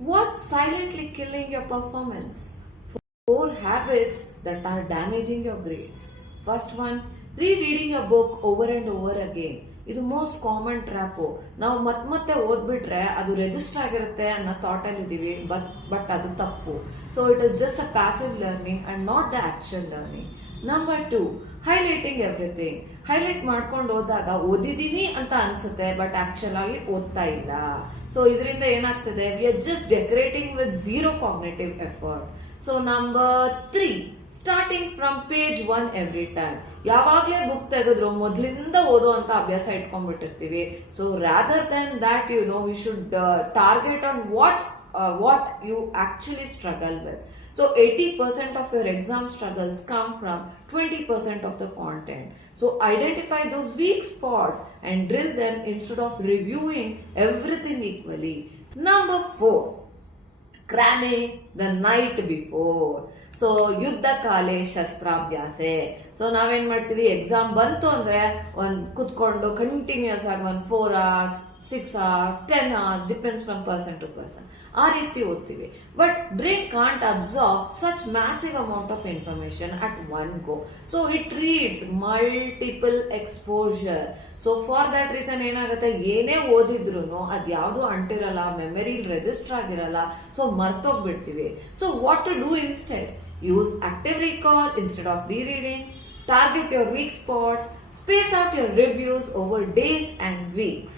What's silently killing your performance? Four habits that are damaging your grades. First one, rereading a book over and over again. ಇದು most common trap. ನಾವು ಮತ್ತೆ ಓದ್ಬಿಟ್ರೆ ಅದು register ಆಗಿರುತ್ತೆ ಅನ್ನೋ ಥಾಟಲ್ಲಿ ಇದ್ದೀವಿ, but ಅದು ತಪ್ಪು. So it is just a passive learning and not the action learning. Number 2, highlighting everything. Highlight ಮಾಡ್ಕೊಂಡು ಹೋದಾಗ ಓದಿದೀನಿ ಅಂತ ಅನ್ಸುತ್ತೆ, ಬಟ್ ಆಕ್ಚುಲ್ ಆಗಿ ಓದ್ತಾ ಇಲ್ಲ. ಸೊ ಇದರಿಂದ ಏನಾಗ್ತದೆ, we are just decorating with zero cognitive effort. So number 3, starting from page 1 every time. ಯಾವಾಗ್ಲೇ ಬುಕ್ ತೆಗೆದ್ರು ಮೊದಲಿಂದ ಓದೋ ಅಂತ ಅಭ್ಯಾಸ ಇಟ್ಕೊಂಡ್ಬಿಟ್ಟಿರ್ತೀವಿ. So rather than that we should target on what you actually struggle with. So 80% of your exam struggles come from 20% of the content. So identify those weak spots and drill them instead of reviewing everything equally. Number 4, cramming the night before. So ಯುದ್ಧ ಕಾಲೇ ಶಸ್ತ್ರಾಭ್ಯಾಸೆ. So ನಾವೇನ್ ಮಾಡ್ತೀವಿ, exam ಬಂತು ಅಂದ್ರೆ ಕುತ್ಕೊಂಡು continuous ಆಗಿ 4 hours 6 hours 10 hours depends from person to person ಆ ರೀತಿ ಓದ್ತೀವಿ. But brain can't absorb such massive amount of information at one go. So it reads multiple exposure. So for that reason ಏನಾಗುತ್ತೆ, ಏನೇ ಓದಿದ್ರು ಅದ್ಯಾವುದು ಅಂಟಿರಲ್ಲ, ಮೆಮರಿ ರಿಜಿಸ್ಟರ್ ಆಗಿರಲ್ಲ, so ಮರ್ತೋಗ್ಬಿಡ್ತೀವಿ. So what to do instead? Use active recall instead of rereading. Target your weak spots. Space out your reviews over days and weeks.